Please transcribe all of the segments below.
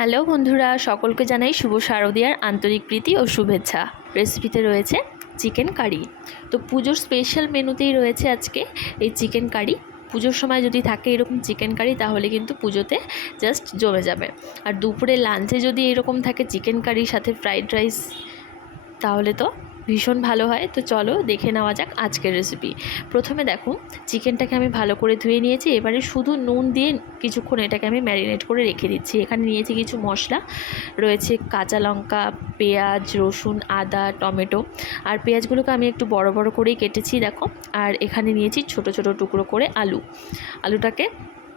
Hello বন্ধুরা, সকলকে জানাই শুভ শারদিয়ার আন্তরিক প্রীতি ও শুভেচ্ছা। রেসিপিতে রয়েছে চিকেন কারি। তো পুজোর স্পেশাল মেনুতেই রয়েছে আজকে এই চিকেন কারি। পুজোর সময় যদি থাকে এরকম চিকেন কারি তাহলে কিন্তু পুজোতে জাস্ট জমে যাবে। আর দুপুরে লাঞ্চে যদি এরকম থাকে চিকেন কারির সাথে ফ্রাইড রাইস তাহলে তো ভীষণ ভালো হয়। তো চলো দেখে নেওয়া যাক আজকের রেসিপি। প্রথমে দেখো, চিকেনটাকে আমি ভালো করে ধুয়ে নিয়েছি। এবারে শুধু নুন দিয়ে কিছুক্ষণ এটাকে আমি ম্যারিনেট করে রেখে দিচ্ছি। এখানে নিয়েছি কিছু মশলা, রয়েছে কাঁচা লঙ্কা, পেঁয়াজ, রসুন, আদা, টমেটো। আর পেঁয়াজগুলোকে আমি একটু বড় বড় করেই কেটেছি দেখো। আর এখানে নিয়েছি ছোট ছোট টুকরো করে আলুটাকে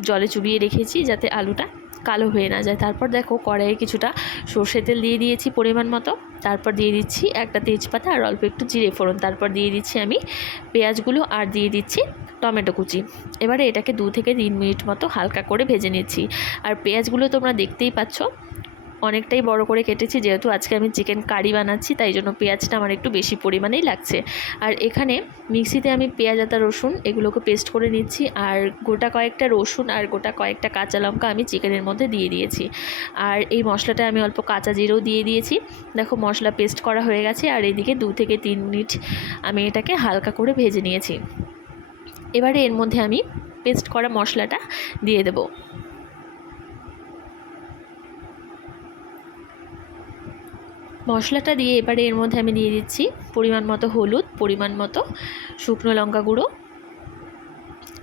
জলে চুবিয়ে রেখেছি যাতে আলুটা কালো হয়ে না যায়। তারপর দেখো কড়াইয়ে কিছুটা সর্ষে তেল দিয়ে দিয়েছি পরিমাণ মতো। তারপর দিয়ে দিচ্ছি একটা তেজপাতা আর অল্প একটু জিরে ফোড়ন। তারপর দিয়ে দিচ্ছি আমি পেঁয়াজগুলো আর দিয়ে দিচ্ছি টমেটো কুচি। এবারে এটাকে 2 থেকে 3 মিনিট মতো হালকা করে ভেজে নিচ্ছি। আর পেঁয়াজগুলো তোমরা দেখতেই পাচ্ছ অনেকটাই বড় করে কেটেছি, যেহেতু আজকে আমি চিকেন কারি বানাচ্ছি তাই জন্য পেঁয়াজটা আমার একটু বেশি পরিমাণেই লাগছে। আর এখানে মিক্সিতে আমি পেঁয়াজ, আদা, রসুন এগুলোকে পেস্ট করে নিচ্ছি। আর গোটা কয়েকটা রসুন আর গোটা কয়েকটা কাঁচা লঙ্কা আমি চিকেনের মধ্যে দিয়ে দিয়েছি। আর এই মশলাটা আমি অল্প কাঁচা জিরেও দিয়ে দিয়েছি। দেখো মশলা পেস্ট করা হয়ে গেছে। আর এদিকে 2 থেকে 3 মিনিট আমি এটাকে হালকা করে ভেজে নিয়েছি। এবারে এর মধ্যে আমি পেস্ট করা মশলাটা দিয়ে দেবো। মশলাটা দিয়ে এবারে এর মধ্যে আমি দিয়ে দিচ্ছি পরিমাণ মতো হলুদ, পরিমাণ মতো শুকনো লঙ্কা গুঁড়ো।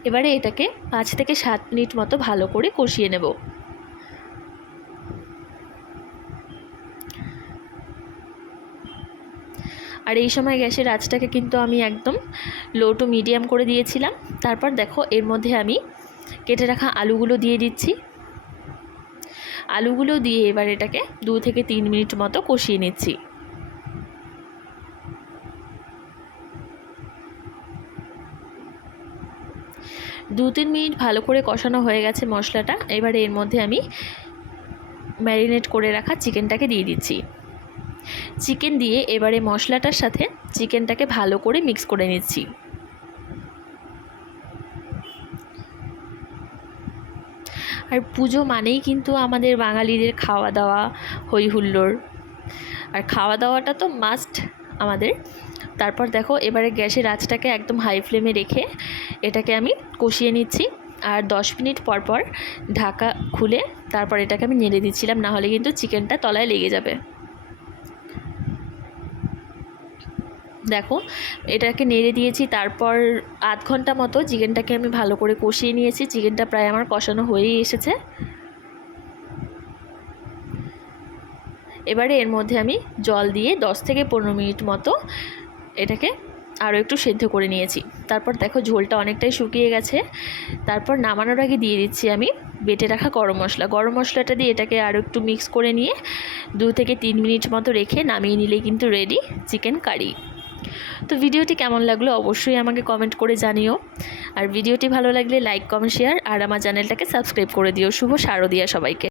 এবারে এটাকে 5 থেকে 7 মিনিট মতো ভালো করে কষিয়ে নেব। আর এই সময় গ্যাসের আঁচটাকে কিন্তু আমি একদম লো টু মিডিয়াম করে দিয়েছিলাম। তারপর দেখো এর মধ্যে আমি কেটে রাখা আলুগুলো দিয়ে দিচ্ছি। আলুগুলো দিয়ে এবার এটাকে 2 থেকে 3 মিনিট মতো কষিয়ে নিচ্ছি। দু 3 মিনিট ভালো করে কষানো হয়ে গেছে মশলাটা। এবারে এর মধ্যে আমি ম্যারিনেট করে রাখা চিকেনটাকে দিয়ে দিচ্ছি। চিকেন দিয়ে এবারে মশলাটার সাথে চিকেনটাকে ভালো করে মিক্স করে নিচ্ছি। আর পুজো মানেই কিন্তু আমাদের বাঙালিদের খাওয়া দাওয়া, হই হুল্লোড়। আর খাওয়া দাওয়াটা তো মাস্ট আমাদের। তারপর দেখো এবারে গ্যাসের আঁচটাকে একদম হাই ফ্লেমে রেখে এটাকে আমি কষিয়ে নিচ্ছি। আর 10 মিনিট পর পর ঢাকা খুলে তারপর এটাকে আমি নেড়ে দিচ্ছিলাম, না হলে কিন্তু চিকেনটা তলায় লেগে যাবে। দেখো এটাকে নেড়ে দিয়েছি। তারপর আধ ঘন্টা মতো চিকেনটাকে আমি ভালো করে কষিয়ে নিয়েছি। চিকেনটা প্রায় আমার কষানো হয়েই এসেছে। এবারে এর মধ্যে আমি জল দিয়ে 10 থেকে 15 মিনিট মতো এটাকে আরও একটু সেদ্ধ করে নিয়েছি। তারপর দেখো ঝোলটা অনেকটাই শুকিয়ে গেছে। তারপর নামানোর আগে দিয়ে দিচ্ছি আমি বেটে রাখা গরম মশলা। গরম মশলাটা দিয়ে এটাকে আরও একটু মিক্স করে নিয়ে 2 থেকে 3 মিনিট মতো রেখে নামিয়ে নিলেই কিন্তু রেডি চিকেন কারি। তো ভিডিওটি কেমন লাগলো অবশ্যই আমাকে কমেন্ট করে জানিও। আর ভিডিওটি ভালো লাগলে লাইক, কমেন্ট, শেয়ার আর আমার চ্যানেলটাকে সাবস্ক্রাইব করে দিও। শুভ শারদিয়া সবাইকে।